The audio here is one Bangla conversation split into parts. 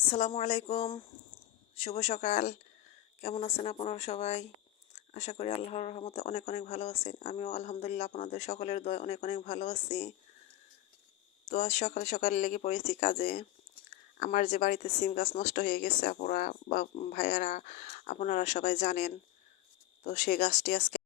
আসসালামু আলাইকুম। শুভ সকাল। কেমন আছেন আপনারা সবাই? আশা করি আল্লাহর রহমতে অনেক অনেক ভালো আছেন। আমিও আলহামদুলিল্লাহ আপনাদের সকলের দয় অনেক অনেক ভালো আছি। তো আজ সকালে সকালে লেগে পড়েছি কাজে। আমার যে বাড়িতে সিম গাছ নষ্ট হয়ে গেছে আপনারা বা ভাইয়ারা, আপনারা সবাই জানেন। তো সেই গাছটি আজকে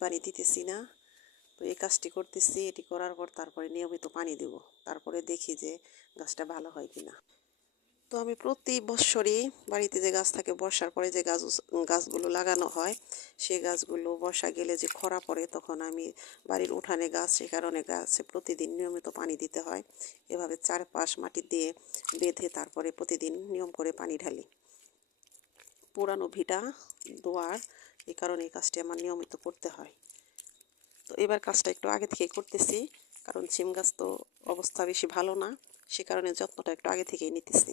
পানি দিতেছি না। তো এই কাজটি করতেছি, এটি করার পর তারপরে নিয়মিত পানি দেব। তারপরে দেখি যে গাছটা ভালো হয় কি না তো আমি প্রতি বৎসরই বাড়িতে যে গাছ থাকে, বর্ষার পরে যে গাছ, গাছগুলো লাগানো হয় সেই গাছগুলো বর্ষা গেলে যে খরা পড়ে, তখন আমি বাড়ির উঠানে গাছ, সে কারণে গাছে প্রতিদিন নিয়মিত পানি দিতে হয়। এভাবে চারপাশ মাটি দিয়ে বেঁধে তারপরে প্রতিদিন নিয়ম করে পানি ঢালি। পুরানো ভিটা, দোয়ার এই কারণে এই কাজটি আমার নিয়মিত করতে হয়। তো এবার কাজটা একটু আগে থেকেই করতেছি, কারণ সিম গাছ তো অবস্থা বেশি ভালো না, সে কারণে যত্নটা একটু আগে থেকেই নিতেছি।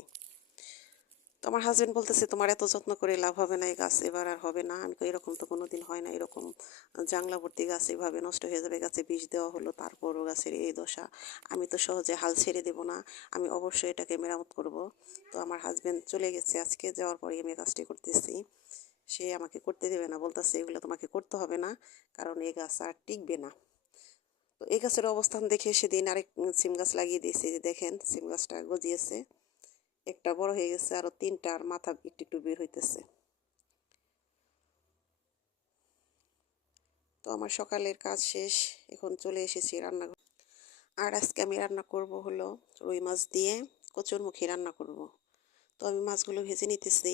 তো আমার হাজব্যান্ড বলতেছে, তোমার এত যত্ন করে লাভ হবে না এই গাছ, এবার আর হবে না। আমি এরকম তো কোনো দিন হয় না, এরকম জাংলা ভর্তি গাছ এভাবে নষ্ট হয়ে যাবে, গাছে বিষ দেওয়া হলো, তারপরও গাছের এই দশা। আমি তো সহজে হাল ছেড়ে দেব না, আমি অবশ্যই এটাকে মেরামত করব। তো আমার হাজব্যান্ড চলে গেছে আজকে, যাওয়ার পরে আমি কাজটি করতেছি। সে আমাকে করতে দেবে না, বলতেছে এগুলো তোমাকে করতে হবে না, কারণ এই গাছ আর টিকবে না। তো এই গাছের অবস্থান দেখে সেদিন আরেক সিম গাছ লাগিয়ে দিয়েছি, যে দেখেন সিম গাছটা গজিয়েছে, একটা বড় হয়ে গেছে আরও তিনটার মাথা একটু একটু বের হইতেছে। তো আমার সকালের কাজ শেষ, এখন চলে এসেছি রান্নাঘর। আর আজকে আমি রান্না করব হলো রুই মাছ দিয়ে কচুরমুখী রান্না করব। তো আমি মাছগুলো ভেজে নিতেছি।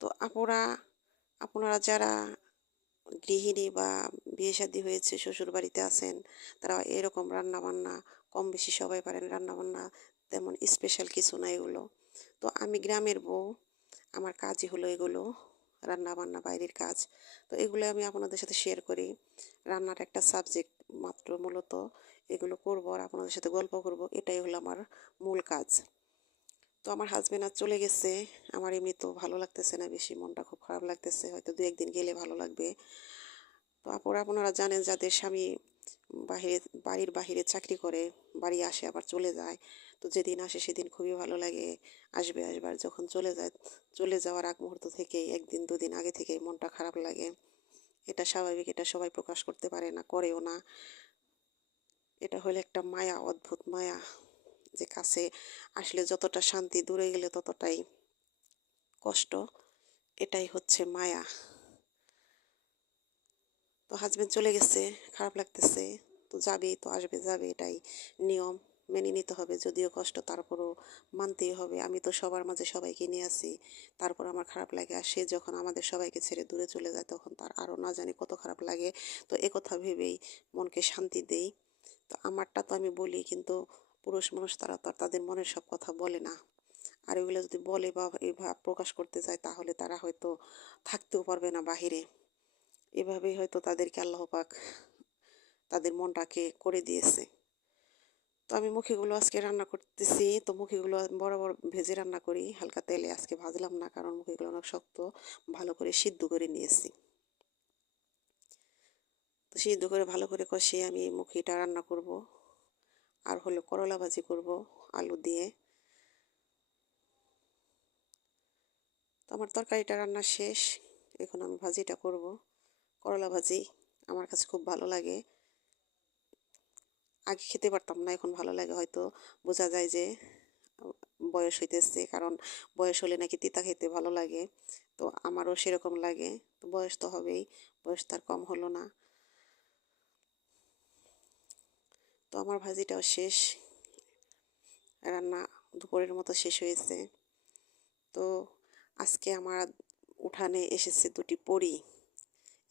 তো আপুরা, আপনারা যারা গৃহিণী বা বিয়ে শাদী হয়েছে শ্বশুর বাড়িতে আছেন, তারা এরকম রান্না বান্না কম বেশি সবাই পারেন রান্না বান্না তেমন স্পেশাল কিছু না এগুলো। তো আমি গ্রামের বউ, আমার কাজই হলো এগুলো রান্না বান্না বাইরের কাজ। তো এগুলো আমি আপনাদের সাথে শেয়ার করি। রান্নার একটা সাবজেক্ট মাত্র মূলত, এগুলো করব আর আপনাদের সাথে গল্প করব, এটাই হলো আমার মূল কাজ। তো আমার হাজব্যান্ড আর চলে গেছে। আমার এমনি তো ভালো লাগতেছে না বেশি, মনটা খুব খারাপ লাগতেছে। হয়তো দু একদিন গেলে ভালো লাগবে। তো আপুরা আপনারা জানেন যাদের স্বামী বাহিরে, বাড়ির বাহিরে চাকরি করে, বাড়ি আসে আবার চলে যায়। তো যেদিন আসে সেদিন খুবই ভালো লাগে। আসবে আসবার যখন চলে যায়, চলে যাওয়ার আগ মুহূর্ত থেকেই, একদিন দুদিন আগে থেকেই মনটা খারাপ লাগে। এটা স্বাভাবিক, এটা সবাই প্রকাশ করতে পারে না, করেও না। এটা হলো একটা মায়া, অদ্ভুত মায়া। যে কাছে আসলে যতটা শান্তি দূরে গেলে ততটাই কষ্ট, এটাই হচ্ছে মায়া। তো হাজব্যান্ড চলে গেছে, খারাপ লাগতেছে, তো যাবেই, তো আসবে, যাবে, এটাই নিয়ম, মেনে নিতে হবে, যদিও কষ্ট তারপরও মানতেই হবে। আমি তো সবার মাঝে সবাইকে নিয়ে আসি, তারপর আমার খারাপ লাগে, আর সে যখন আমাদের সবাইকে ছেড়ে দূরে চলে যায়, তখন তার আরও না জানি কত খারাপ লাগে। তো কথা ভেবেই মনকে শান্তি দেই। তো আমারটা তো আমি বলি, কিন্তু পুরুষ মানুষ তারা তো আর তাদের মনের সব কথা বলে না। আর এগুলো যদি বলে বা এভাবে প্রকাশ করতে যায় তাহলে তারা হয়তো থাকতেও পারবে না বাহিরে। এভাবেই হয়তো তাদেরকে আল্লাহ পাক তাদের মনটাকে করে দিয়েছে। তো আমি মুখিগুলো আজকে রান্না করতেছি। তো মুখিগুলো বড় বড় ভেজে রান্না করি। হালকা তেলে আজকে ভাজলাম না, কারণ মুখিগুলো অনেক শক্ত। ভালো করে সিদ্ধ করে নিয়েছি। তো সিদ্ধ করে ভালো করে কষিয়ে আমি মুখিটা রান্না করব। আর হলো করলা ভাজি করব আলু দিয়ে। তো আমার তরকারিটা রান্না শেষ, এখন আমি ভাজিটা করব। করলা ভাজি আমার কাছে খুব ভালো লাগে। আগে খেতে পারতাম না, এখন ভালো লাগে হয়তো। বোঝা যায় যে বয়স হইতেছে, কারণ বয়স হলে নাকি তিতা খেতে ভালো লাগে। তো আমারও সেরকম লাগে, তো বয়স তো হবেই, বয়স তার কম হলো না। তো আমার ভাজিটাও শেষ। রান্না দুপুরের মতো শেষ হয়েছে। তো আজকে আমার উঠানে এসেছে দুটি পরী।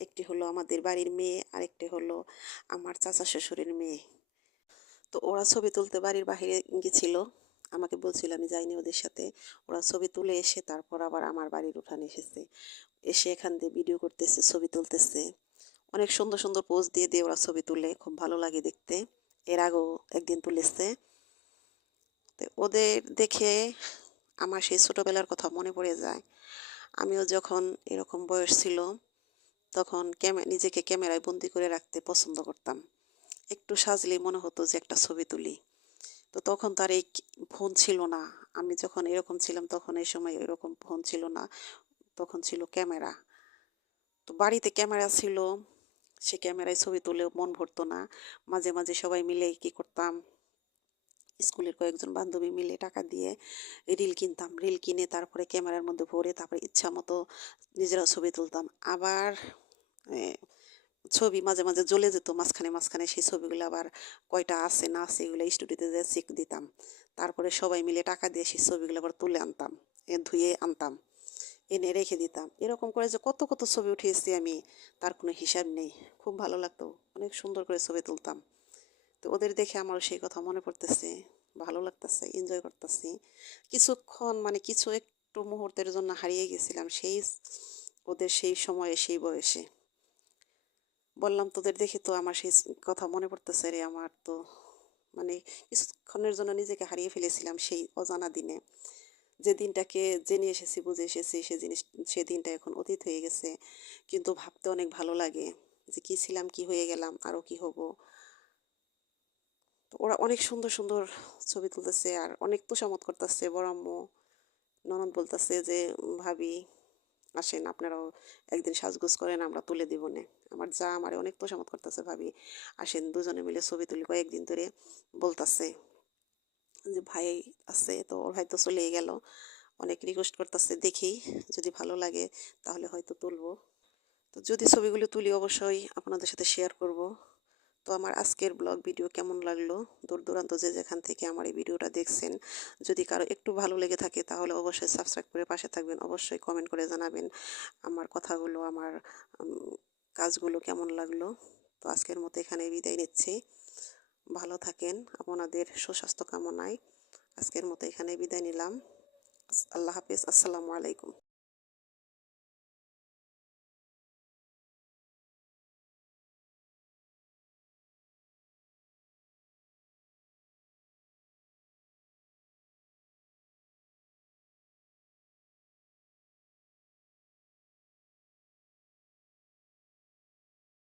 একটি হলো আমাদের বাড়ির মেয়ে, আরেকটি হলো আমার চাচা শ্বশুরের মেয়ে। তো ওরা ছবি তুলতে বাড়ির বাহিরে গেছিল। আমাকে বলছিল, আমি যাইনি ওদের সাথে। ওরা ছবি তুলে এসে তারপর আবার আমার বাড়ির উঠানে এসেছে। এসে এখান দিয়ে ভিডিও করতেছে, ছবি তুলতেছে। অনেক সুন্দর সুন্দর পোজ দিয়ে দিয়ে ওরা ছবি তুলে। খুব ভালো লাগে দেখতে। এর আগেও একদিন তুলেছে তো ওদের দেখে আমার সেই ছোটোবেলার কথা মনে পড়ে যায় আমিও যখন এরকম বয়স ছিল তখন ক্যামে নিজেকে ক্যামেরায় বন্দি করে রাখতে পছন্দ করতাম একটু সাজলেই মনে হতো যে একটা ছবি তুলি তো তখন তার এই ফোন ছিল না আমি যখন এরকম ছিলাম তখন এই সময় এরকম ফোন ছিল না তখন ছিল ক্যামেরা তো বাড়িতে ক্যামেরা ছিল সে ক্যামেরায় ছবি তুলেও মন ভরতো না। মাঝে মাঝে সবাই মিলে কি করতাম? স্কুলের কয়েকজন বান্ধবী মিলে টাকা দিয়ে রিল কিনতাম। রিল কিনে তারপরে ক্যামেরার মধ্যে ভরে তারপরে ইচ্ছা মতো নিজেরাও ছবি তুলতাম। আবার ছবি মাঝে মাঝে জ্বলে যেত। মাঝখানে মাঝখানে সেই ছবিগুলো আবার কয়টা আছে, না আছে এগুলো স্টুডিওতে যেয়ে চেক দিতাম। তারপরে সবাই মিলে টাকা দিয়ে সেই ছবিগুলো আবার তুলে আনতাম। ধুয়ে আনতাম। এনে রেখে দিতাম। এরকম করে যে কত কত ছবি উঠিয়েছি আমি, তার কোনো হিসাব নেই। খুব ভালো লাগতো। অনেক সুন্দর করে ছবি তুলতাম। তো ওদের দেখে আমারও সেই কথা মনে পড়তেছে। ভালো লাগতেছে এনজয় করতেছি। কিছুক্ষণ মানে কিছু একটু মুহূর্তের জন্য হারিয়ে গেছিলাম সেই, ওদের সেই সময়ে, সেই বয়সে। বললাম, তোদের দেখে তো আমার সেই কথা মনে পড়তেছে রে আমার তো। মানে কিছুক্ষণের জন্য নিজেকে হারিয়ে ফেলেছিলাম সেই অজানা দিনে। যে দিনটাকে জেনে এসেছি, বুঝে এসেছি, সে জিনিস, সে দিনটা এখন অতীত হয়ে গেছে। কিন্তু ভাবতে অনেক ভালো লাগে যে কী ছিলাম, কি হয়ে গেলাম আরও কি হব। তো ওরা অনেক সুন্দর সুন্দর ছবি তুলতেছে আর অনেক তোষামত করতেছে। বড় আম্মু ননদ বলতেছে যে ভাবি, আসেন, আপনারাও একদিন সাজগোজ করেন, আমরা তুলে দিব না। আমার যা, আমারে অনেক তোষামত করতেছে ভাবি। আসেন, দুজনে মিলে ছবি তুলি কয়েকদিন ধরে বলতাছে। যে ভাই আছে, তো ওর ভাই তো চলেই গেল। অনেক রিকোয়েস্ট করতেছে, দেখি, যদি ভালো লাগে তাহলে হয়তো তুলবো। তো যদি ছবিগুলো তুলি, অবশ্যই আপনাদের সাথে শেয়ার করব। তো আমার আজকের ব্লগ ভিডিও কেমন লাগল? দূর দূরান্ত যে যেখান থেকে আমার এই ভিডিওটা দেখছেন, যদি কারও একটু ভালো লেগে থাকে, তাহলে অবশ্যই সাবস্ক্রাইব করে পাশে থাকবেন। অবশ্যই কমেন্ট করে জানাবেন আমার কথাগুলো, আমার কাজগুলো কেমন লাগল। তো আজকের মতো এখানে বিদায় নিচ্ছি। ভালো থাকেন আপনাদের সুস্বাস্থ্য কামনায় আজকের মতো এখানে বিদায় নিলাম। আল্লাহ হাফিজ আসসালামু আলাইকুম।